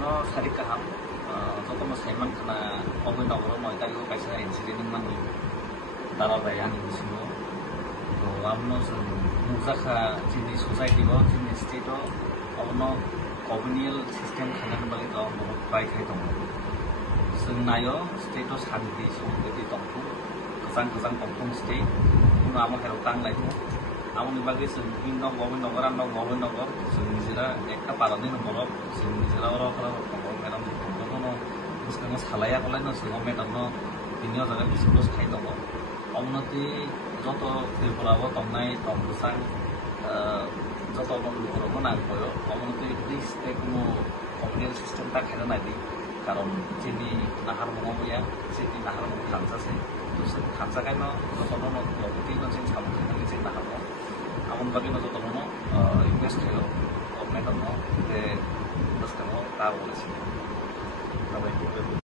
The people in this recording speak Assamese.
no sarik kaham joto mo saiman khana oboi nogoro moi tario kaisa incident manui dalal bayani bisino to amno muzakha chini society go chini state o amno communal system khanan bali to mo pai khai tong sung nayo state o shanti songeti tongpu kesang tongpung state kuno amo hero tang lai amoni bagi sung indo oboi nogoran no oboi nogor sung nijera ekta parani no borok sung nijera oro kala madam no muskang salaya kolai no sung madam no binyo jaga disclose khai tong অবনতি যত ত্রিপুরাও তমনাই তমবুসাং যত লুকরো নাগবয় অবনতি প্লিজ কোনো কমিউনিয়াল সিস্টেমটা খেলে নাইদি কারণ যিনি নাহার মঙ্গয়া যিনি নাহার মঙ্গ খানসাছে তো সে খানসা কাইন যত নগতি নজিন সামনে যে নাহার আমন বাকি যত রিকোয়েস্ট হলো মেডাম তে বুঝতে তা বলেছি